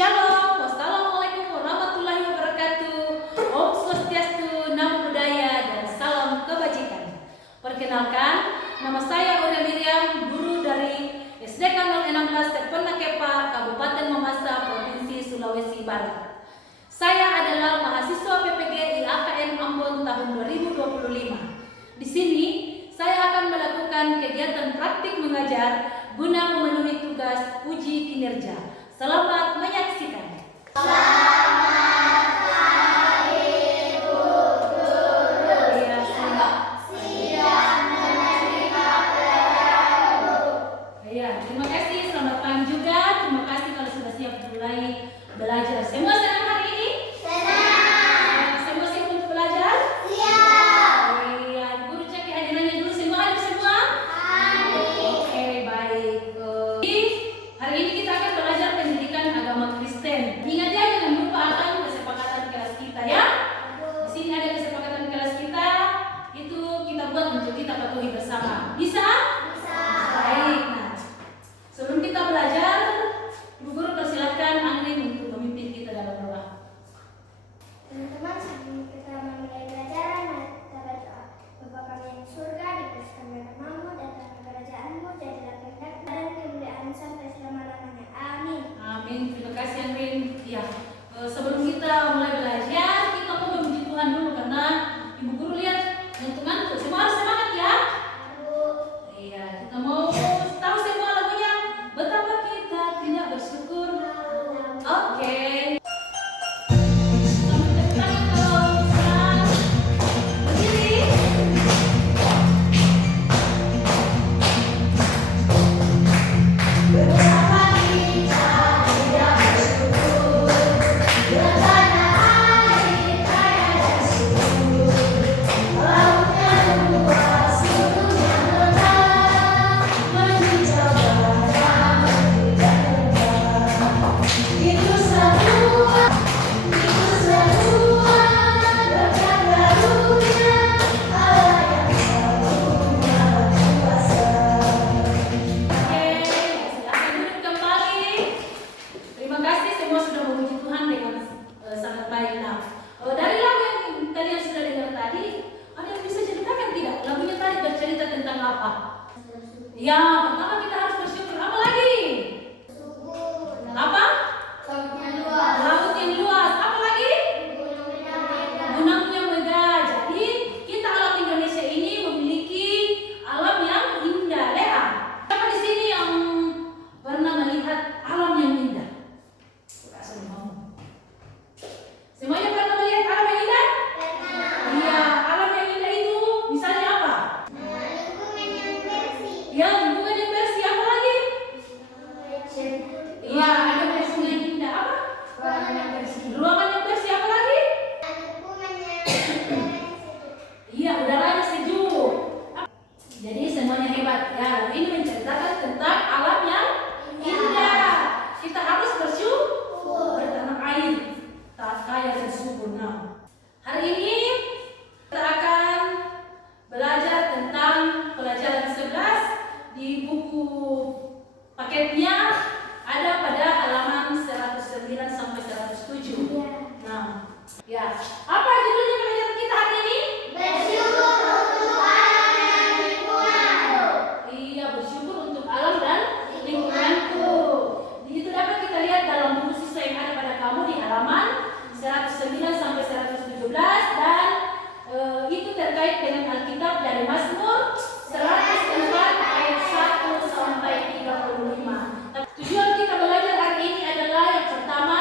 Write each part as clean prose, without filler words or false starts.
Shalom, wassalamualaikum warahmatullahi wabarakatuh. Om Swastiastu, Namo Buddhaya, dan salam kebajikan. Perkenalkan, nama saya Oda Miriam, guru dari SDK 016 Terpena Kepa, Kabupaten Mamasa, Provinsi Sulawesi Barat. Saya adalah mahasiswa PPG IAKN Ambon tahun 2025. Di sini, saya akan melakukan kegiatan praktik mengajar guna memenuhi tugas uji kinerja. Selamat menyaksikan. Selamat pagi Bu Guru. Siap menerima pelajaran Bu. Terima kasih. Selamat pagi juga. Terima kasih kalau sudah siap mulai belajar. Semua senang hari ini? Senang. Semua siap untuk belajar? Siap. Guru cek kehadirannya dulu. Semua hadir semua? Hadir. Oke, baik. Hari ini kita akan belajar pendidikan agama Kristen. Ingat ya, jangan lupa akan kesepakatan kelas kita ya. Di sini ada kesepakatan kelas kita, itu kita buat untuk kita patuhi bersama. Bisa? Bisa. Baik. Nah, sebelum kita belajar, Ibu Guru persilakan Angin untuk memimpin kita dalam doa. Teman-teman, sebelum kita memulai pelajaran, mari kita berdoa. Bapa kami yang di surga, dikuduskanlah namamu, datanglah kerajaanmu, jadilah kehendakmu dan kemuliaan sampai selama-lamanya. Amin. Amin. Terima kasih Angin. Ya, sebelum kita mulai belajar, kita mau memuji Tuhan dulu karena Ibu Guru lihat ngantuk-ngantuk. Semua harus semangat ya. Iya, kita mau tahu semua lagunya. Betapa kita tidak bersyukur. Oke. Selamat tepuk tangan kalau bisa. Berdiri. Betapa kita tidak bersyukur, betapa air kaya dan subur, lautnya luas, gunungnya lebat, menghijau badai dan lebat. Itu semua berkat karunia Allah yang selalu maha kuasa. Oke, silakan duduk kembali. Terima kasih semua sudah memuji Tuhan dengan sangat baik. Nah, dari lagu yang kalian sudah dengar tadi, ada yang bisa ceritakan tidak? Lagunya tadi bercerita tentang apa? Ya, pertama kita harus bersyukur. Apa lagi? Apa? Laut yang luas. Apa lagi? Gunung yang megah. Jadi kita alam Indonesia ini memiliki alam yang indah, Lea. Siapa di sini yang pernah melihat alam yang indah? Semuanya pernah melihat alam yang indah? Iya, alam yang indah itu misalnya apa? Ya, lingkungan yang bersih. Apa lagi? Iya, ada sungai yang indah. Apa? Ruangan yang bersih. Apa lagi? Iya, udaranya sejuk. Jadi semuanya hebat. Ya, lalu ini menceritakan tentang alam yang indah. Kita harus bersyukur bertanam air, tak kaya dan subur. Nah, hari ini kita akan belajar tentang pelajaran 11 di buku paketnya ada pada halaman 109 sampai 107. Nah, ya, apa judulnya pelajaran kita hari ini? Bersyukur untuk alam dan lingkungan. Iya, bersyukur untuk alam dan lingkunganku. Itu dapat kita lihat dalam buku siswa yang ada pada kamu di halaman 109 sampai 117 dan itu terkait dengan Alkitab dari Mazmur 104 ayat 1 sampai 35. Tujuan kita belajar hari ini adalah yang pertama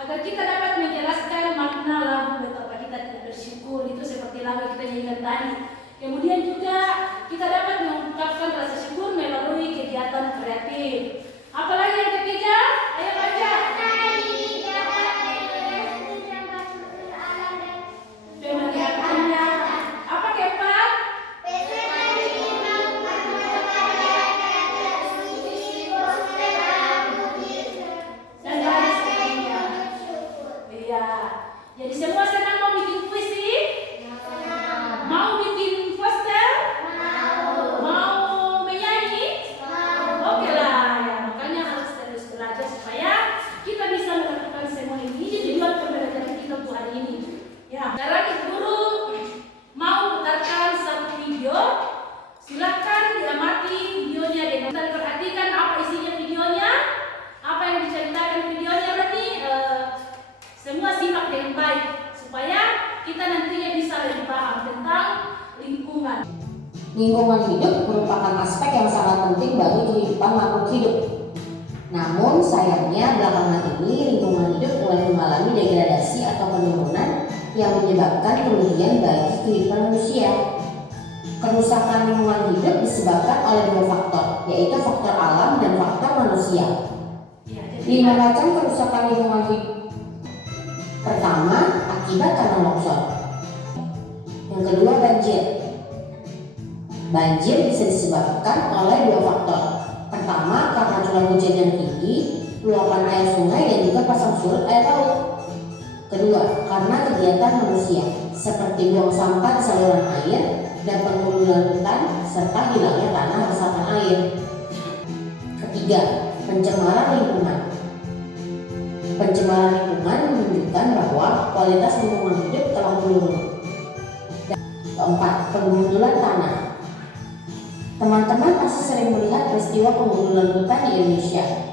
agar kita dapat menjelaskan makna lagu betapa kita tidak bersyukur. Itu seperti lagu kita nyanyikan tadi. Kemudian juga kita dapat mengungkapkan rasa syukur melalui kegiatan kreatif. Apalagi yang ketiga? Ayo baca. Pemeliharannya. Apa keempat? Dan lain sebagainya. Iya. Jadi semua senang mau bikin puisi? Mau bikin poster? Lingkungan hidup merupakan aspek yang sangat penting bagi kehidupan makhluk hidup. Namun sayangnya belakangan ini lingkungan hidup mulai mengalami degradasi atau penurunan yang menyebabkan kerugian bagi kehidupan manusia. Kerusakan lingkungan hidup disebabkan oleh dua faktor, yaitu faktor alam dan faktor manusia. 5 macam kerusakan lingkungan hidup. Pertama, akibat tanah longsor. Yang kedua, banjir. Banjir bisa disebabkan oleh dua faktor. Pertama, karena curah hujan yang tinggi, luapan air sungai dan juga pasang surut air laut. Kedua, karena kegiatan manusia seperti buang sampah di saluran air dan pengundulan hutan serta hilangnya tanah resapan air. Ketiga, pencemaran lingkungan. Pencemaran lingkungan menunjukkan bahwa kualitas lingkungan hidup telah menurun. Keempat, penggundulan tanah. Teman-teman pasti sering melihat peristiwa penggundulan hutan di Indonesia.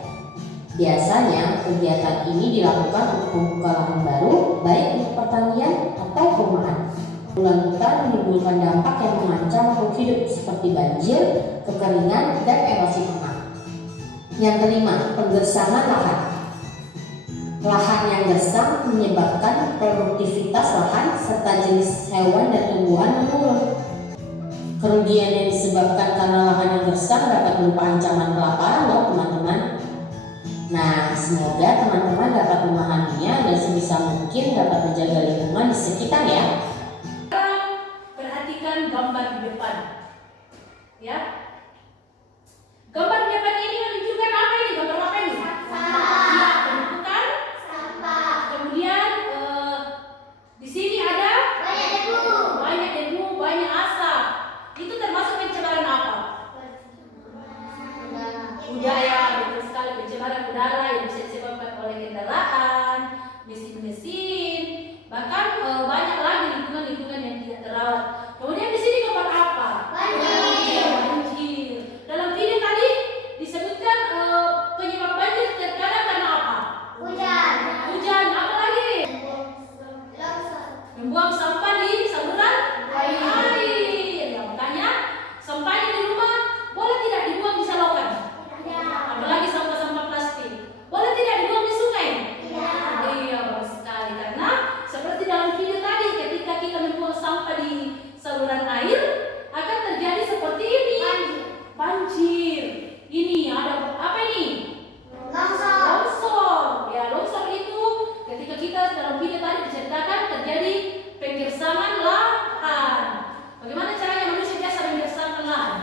Biasanya kegiatan ini dilakukan untuk membuka lahan baru, baik untuk pertanian atau perumahan. Penggundulan hutan menimbulkan dampak yang mengancam makhluk hidup seperti banjir, kekeringan, dan erosi tanah. Yang kelima, penggersangan lahan. Lahan yang gersang menyebabkan produktivitas lahan serta jenis hewan dan tumbuhan menurun. Kerugian yang disebabkan karena lahan yang gersang dapat berupa ancaman kelaparan loh teman-teman. Nah, semoga teman-teman dapat memahaminya dan sebisa mungkin dapat menjaga lingkungan di sekitar ya. Perhatikan gambar di depan. Ya. Gambar di depan ini menunjukkan apa ini? Gambar apa ini? Sampah. Ya, menunjukkan sampah. Kemudian di sini ada banyak debu, banyak asap. Itu termasuk pencemaran apa? Udara, betul sekali, pencemaran udara yang bisa disebabkan oleh kendaraan, mesin-mesin, bahkan banyak lagi lingkungan-lingkungan yang tidak terawat. Kemudian di sini gambar apa? Banjir. Dalam video tadi disebutkan penyebab banjir terkadang karena apa? Hujan. Apa lagi? Membuang sampah di saluran air. Ya, makanya sampahnya di rumah boleh tidak dibuang di selokan? Apalagi sampah-sampah plastik. Boleh tidak dibuang di sungai? Iya, bagus sekali. Karena seperti dalam video tadi, ketika kita membuang sampah di saluran air, akan terjadi seperti ini. Banjir. Ini ada apa ini? Longsor. Ya, longsor itu ketika kita dalam video tadi diceritakan terjadi penggersangan lahan. Bagaimana caranya manusia biasa menggersangkan lahan?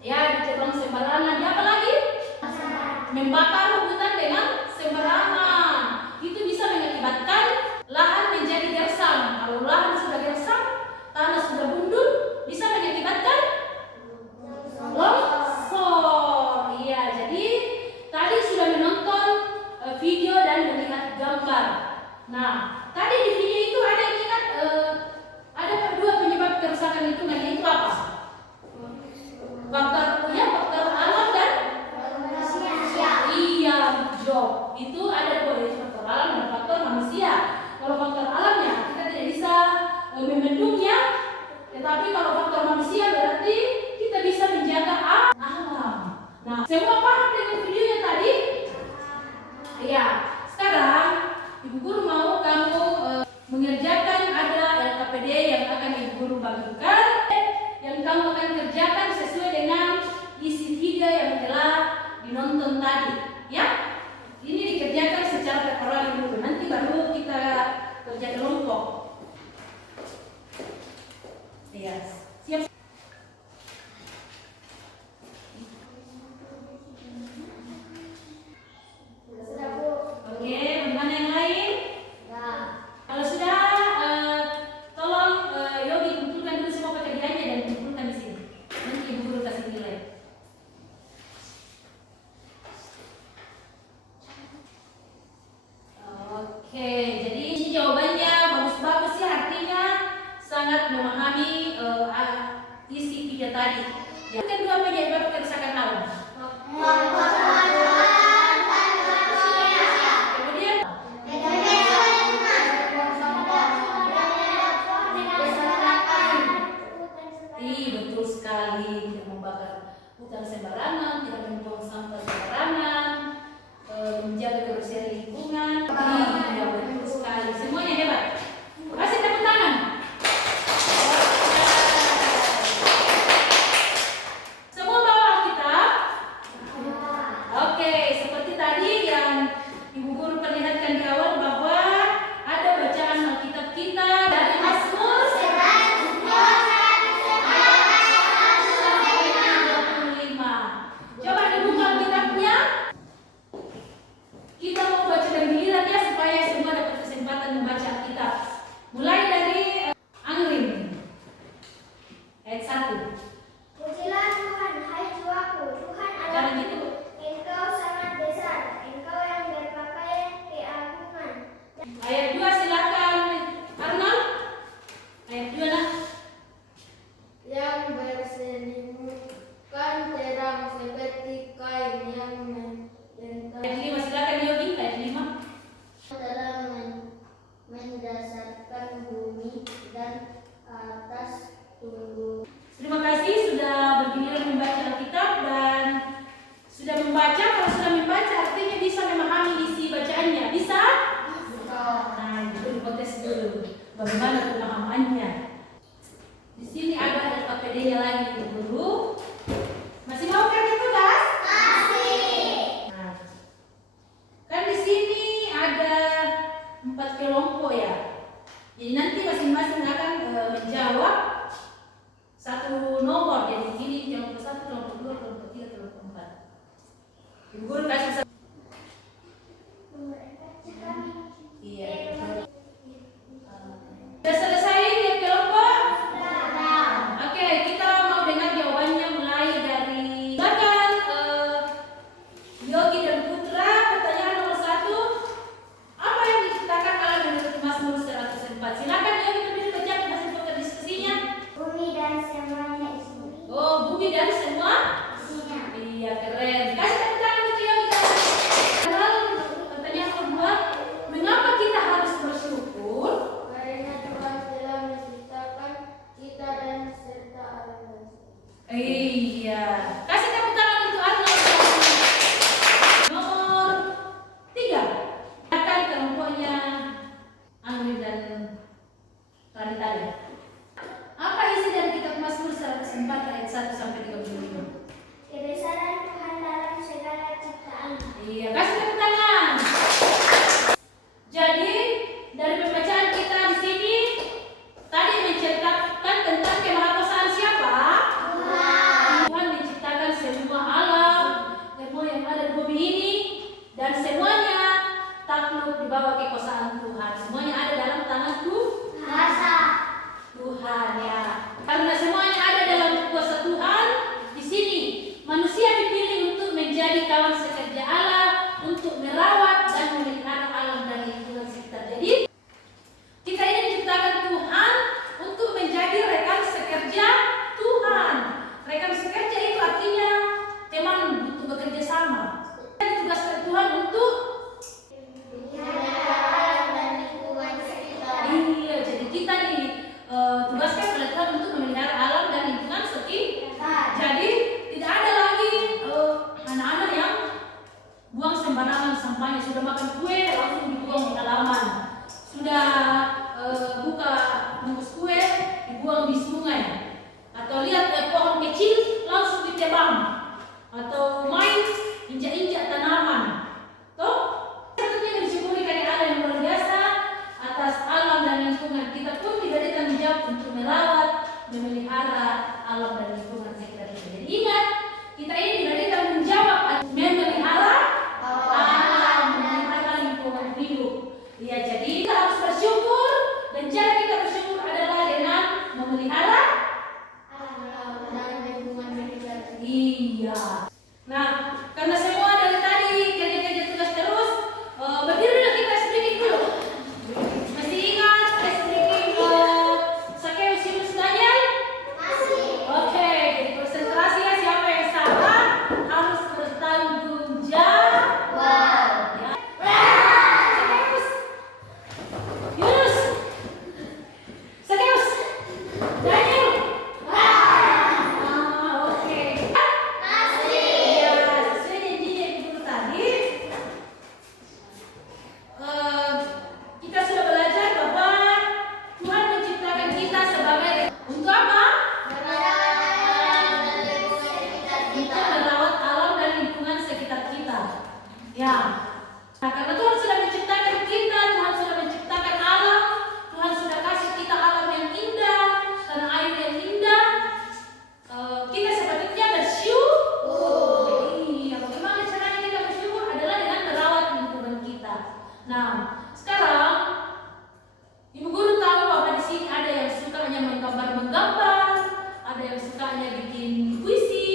Ya, ditebang sembarangan. Ya, apa lagi? Membakar hutan dengan sembarangan. Itu bisa mengakibatkan lahan menjadi gersang. Kalau lahan sudah gersang, tanah sudah bundul, bisa mengakibatkan longsor. Iya, jadi tadi sudah menonton video dan melihat gambar. Nah, tadi di video itu ada yang ingat ada dua penyebab kerusakan lingkungan, yaitu apa? Faktor alam dan manusia. Iya, job. Itu ada dua, yaitu faktor alam dan faktor manusia. Kalau faktor alamnya kita tidak bisa membendungnya, tetapi kalau faktor manusia berarti kita bisa menjaga alam. Nah, semua paham dengan videonya tadi? Iya. Sekarang Ibu Guru mau kamu mengerjakan ada LKPD yang akan Ibu Guru bagikan, yang kamu akan kerjakan sesuai dengan isi video yang telah dinonton tadi, ya. Ini dikerjakan secara terperinci dulu, nanti baru kita kerja kelompok. Iya, siap. Oke, mana yang lain? Kalau sudah, tolong Yogi kumpulkan dulu semua pekerjaannya dan kumpulkan di sini. Nanti Ibu Guru kasih nilai. Oke, jadi ini jawabannya bagus-bagus ya, artinya sangat memahami isi video tadi. Yang kedua, penyebab kerusakan alam. Kemudian iya, menjaga kebersihan lingkungan. Iya, betul sekali. Semuanya hebat. Kasih tepuk tangan. Semua bawa Alkitab? Oke, seperti tadi yang Ibu Guru perlihatkan di awal bahwa ada bacaan Alkitab kita dari Mazmur 125. Coba dibuka Alkitabnya. Kita mau baca dari giliran ya supaya semua dapat kesempatan membaca Alkitab. Mulai dari Angrim ayat 1. Pujilah Tuhan, hai jiwaku, Tuhan Jangan Allah, gitu. Engkau sangat besar, Engkau yang berpakaian keagungan. Ayat 2 silakan Arnold. Ayat 2 nah. Yang berselimutkan terang seperti kain yang membentang Ayat 5 silakan Yogi. Ayat 5. telah mendasarkan bumi dan atas tumbuh. Terima kasih sudah bergiliran membaca Alkitab dan sudah membaca. Kalau sudah membaca artinya bisa memahami isi bacaannya. Bisa? Nah, itu dipotes dulu. Bagaimana pemahamannya? Di sini ada LKPD-nya lagi, Ibu Guru. Masih mau kan tugas? Masih. Nah, kan di sini ada 4 kelompok ya. Jadi nanti masing-masing akan menjawab satu nomor. Jadi ini kelompok 1, kelompok 2, kelompok 3, kelompok 4. Ibu Guru kasih satu. Iya. Sudah selesai ya kelompok? Oke, kita mau dengar jawabannya mulai dari silakan Yogi dan Putra. Pertanyaan nomor 1. Apa yang diciptakan Allah menurut Mazmur 104? Silakan Yogi terlebih baca masih fokus diskusinya. Bumi dan semuanya isinya. Oh, bumi dan semua? Iya, keren. Kasih tepuk tangan untuk Yogi. Pertanyaan kedua, mengapa kita harus bersyukur? Karena Tuhan telah menciptakan kita dan serta alam. Iya. Kasih tepuk tangan untuk Arnold. Nomor 3. Akan kelompoknya Angri dan Talita. Apa isi dari kitab Mazmur 104 ayat 1 sampai 35? Kebesaran Tuhan dalam segala ciptaan. Iya, kasih tepuk tangan. Jadi dari pembacaan kita di sini tadi menceritakan tentang kemahakuasaan siapa? Tuhan menciptakan semua alam, semua yang ada di bumi ini, dan semuanya takluk di bawah kekuasaan Tuhan. Semuanya ada dalam tangan Tuhan ya. Karena semuanya ada dalam kuasa Tuhan, di sini manusia dipilih untuk menjadi kawan sekerja Allah, untuk merawat dan memelihara alam dan lingkungan sekitar. Jadi kita ini diciptakan Tuhan untuk menjadi rekan sekerja Tuhan. Rekan sekerja itu artinya teman untuk bekerja sama. Kita ditugaskan Tuhan untuk Alam dan lingkungan sekitar. iya, jadi kita tugaskan oleh Tuhan untuk memelihara alam dan lingkungan sekitar. Jadi tidak ada lagi anak-anak yang buang sembarangan sampahnya. Sudah makan kue langsung dibuang di halaman. Sudah buka bungkus kue dibuang di sungai. Atau lihat pohon kecil langsung ditebang. Atau main injak-injak tanaman. Toh tentunya bersyukuri karya Allah yang luar biasa atas alam dan lingkungan. Kita pun tidak tanggung jawab untuk merawat, memelihara alam dan lingkungan sekitar kita. Jadi ingat, kita ini tidak tanggung jawab memelihara alam, memelihara lingkungan hidup. Ya, jadi kita harus bersyukur, dan cara kita bersyukur adalah dengan memelihara. Alam dan lingkungan sekitar. Iya. Nah, Nah, karena Tuhan sudah menciptakan kita, Tuhan sudah menciptakan alam, Tuhan sudah kasih kita alam yang indah, tanah air yang indah. Kita sepatutnya bersyukur. Iya, bagaimana caranya kita bersyukur adalah dengan merawat lingkungan kita. Nah, sekarang Ibu Guru tahu bahwa di sini ada yang sukanya menggambar, ada yang sukanya bikin puisi,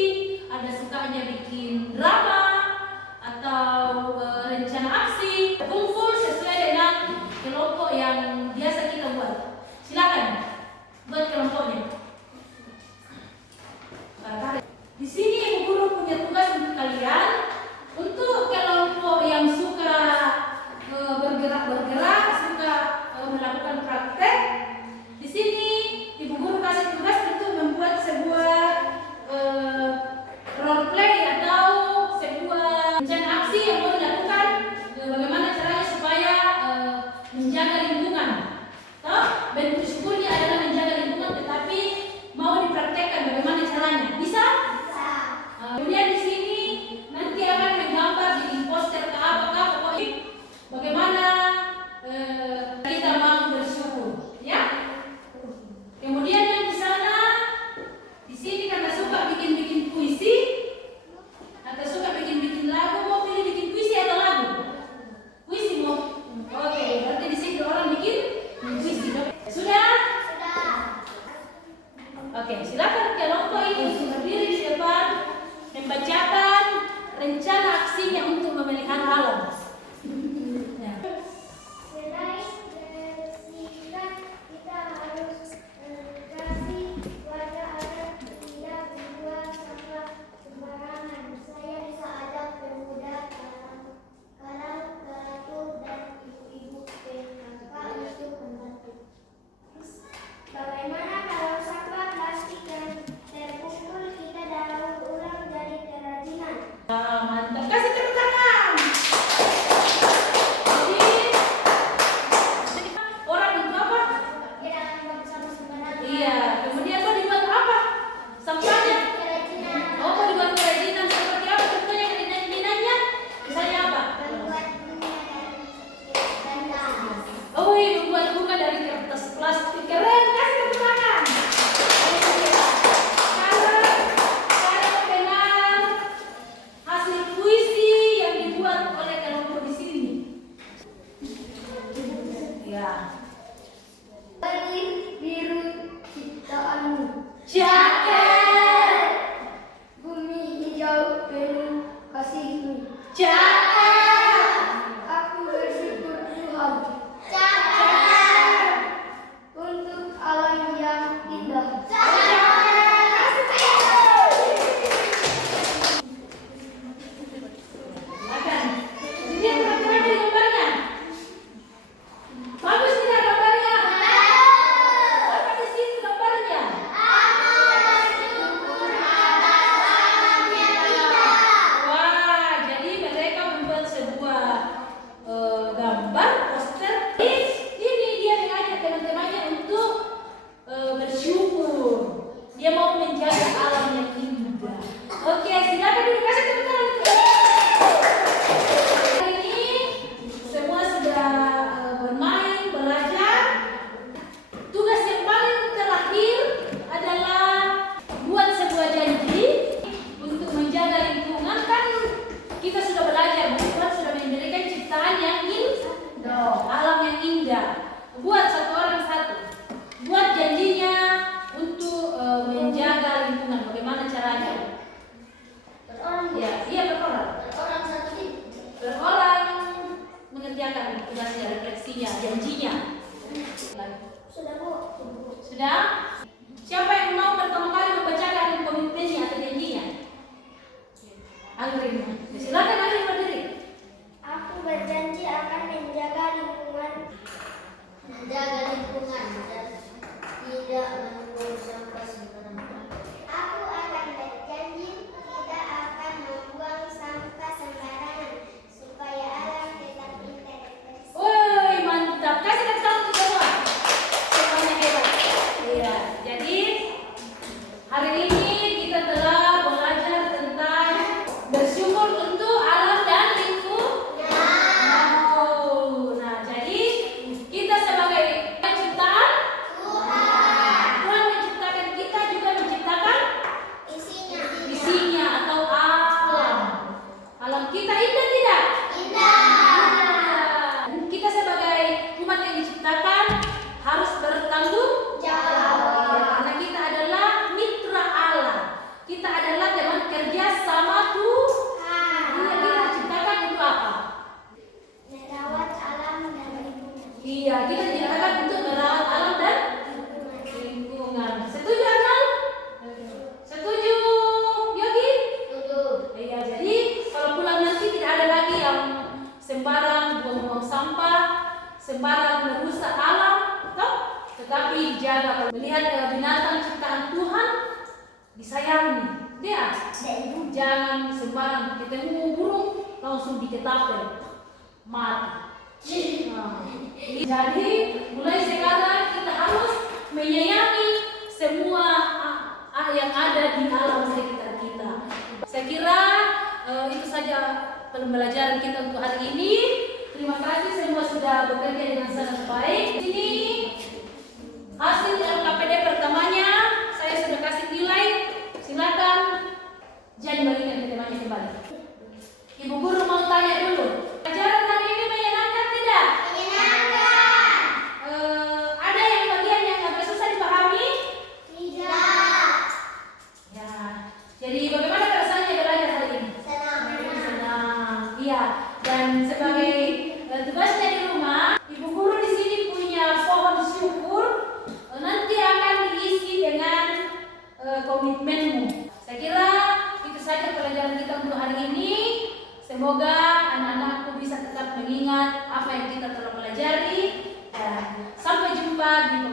ada sukanya bikin drama atau rencana aksi. Kumpul sesuai dengan kelompok yang biasa kita buat. Silakan buat kelompoknya. Di sini Ibu Guru punya tugas untuk kalian, untuk kelompok yang suka bergerak, suka melakukan praktek. Di sini Ibu Guru kasih tugas untuk membuat sebuah role play atau sebuah rencana aksi yang mau dilakukan. Bagaimana caranya supaya menjaga lingkungan. Bentuk syukurnya adalah menjaga lingkungan, tetapi mau dipraktekkan bagaimana caranya. Bisa? Kemudian di sini nanti akan menggambar, bikin poster ke apakah, pokoknya bagaimana kita mau bersyukur, ya. Kemudian yang di sana, di sini karena suka bikin puisi atau suka bikin lagu, mau pilih bikin puisi atau lagu? Puisi mau? Oke, berarti di sini orang bikin puisi. Sudah? Oke, silakan kelompok ini berdiri di depan membacakan rencana aksinya untuk memelihara alam. Selain bersihkan, kita harus kasih warga agar tidak membuang sampah sembarangan. Saya bisa ajak pemuda karang-karatu dan ibu-ibu PKK untuk membantu. Bagaimana kalau sampah plastik yang terkumpul kita daur ulang jadi kerajinan? Mantap, kasih tepuk tangan. Jadi orang untuk apa? Kita akan buat sampah sembarangan. Iya, kemudian mau dibuat apa? Sampahnya? Kerajinan. Oh, mau dibuat kerajinan seperti apa? Contohnya kerajinan-kerajinannya? Misalnya apa? Membuat bunga dan kertas. Oh, iya, membuat bunga dari kertas plastik. Keren, kasih tepuk tangan. Sekarang mengenal hasil puisi yang dibuat oleh kelompok di sini. Ya. Langit biru ciptaanmu, Cakep. bumi hijau penuh kasihmu. Cakep. Aku bersyukur Tuhan untuk alam yang indah. Silakan. Ini kira-kira dari gambarnya. Bagus tidak gambarnya? Apa di sini gambarnya? Wah, jadi mereka membuat sebuah gambar poster. Ini dia mengajak teman-temannya untuk bersyukur. Dia mau menjaga alam yang indah. Oke, silakan dulu kasih tepuk tangan. Hari ini semua sudah bermain, belajar. Tugas yang paling terakhir adalah buat sebuah janji untuk menjaga lingkungan. Kan kita sudah belajar bahwa Tuhan sudah memberikan ciptaan yang indah, alam yang indah. Buat satu orang satu. Buat janjinya untuk menjaga lingkungan. Bagaimana caranya? Ya, iya berorang. Berorang mengerjakan tugasnya, refleksinya, janjinya. Sudah Bu. Sudah? Siapa yang mau pertama kali membacakan komitmennya atau janjinya? Anggrek. Silakan Anggrek berdiri. Aku berjanji akan menjaga lingkungan Menjaga lingkungan dan tidak membuang sampah sembarangan. Aku akan berjanji tidak akan membuang sampah sembarangan supaya alam tetap indah dan bersih. Woi, mantap. Kasih tepuk tangan untuk semua. Semuanya hebat. Iya, jadi hari ini kita telah belajar tentang bersyukur untuk alam dan lingkungan. Iya, kita diciptakan untuk merawat alam dan lingkungan. Setuju Arnal? Setuju Yogi? Iya, jadi kalau pulang nanti tidak ada lagi yang sembarang buang-buang sampah, sembarang merusak alam, toh? Tetapi dijaga. Melihat binatang ciptaan Tuhan, disayangi. Dia, jangan sembarang ketemu burung langsung diketapkan, mati. Jadi mulai sekarang kita harus menyayangi semua yang ada di alam sekitar kita. Saya kira itu saja pembelajaran kita untuk hari ini. Terima kasih semua sudah bekerja dengan sangat baik. Ini hasil LKPD pertamanya saya sudah kasih nilai. Silakan Jan bagikan ke temannya kembali. Ibu guru mau tanya dulu. Pelajaran hari ini menyenangkan tidak? Menyenangkan. Ada yang bagian yang agak susah dipahami? Tidak. Ya. Jadi bagaimana rasanya belajar hari ini? Senang. Senang. Iya. Dan sebagai tugasnya di rumah, ibu guru di sini punya pohon syukur. Nanti akan diisi dengan komitmenmu. Saya kira itu saja pelajaran kita untuk hari ini. Semoga anak-anakku bisa tetap mengingat apa yang kita telah pelajari. Dan sampai jumpa di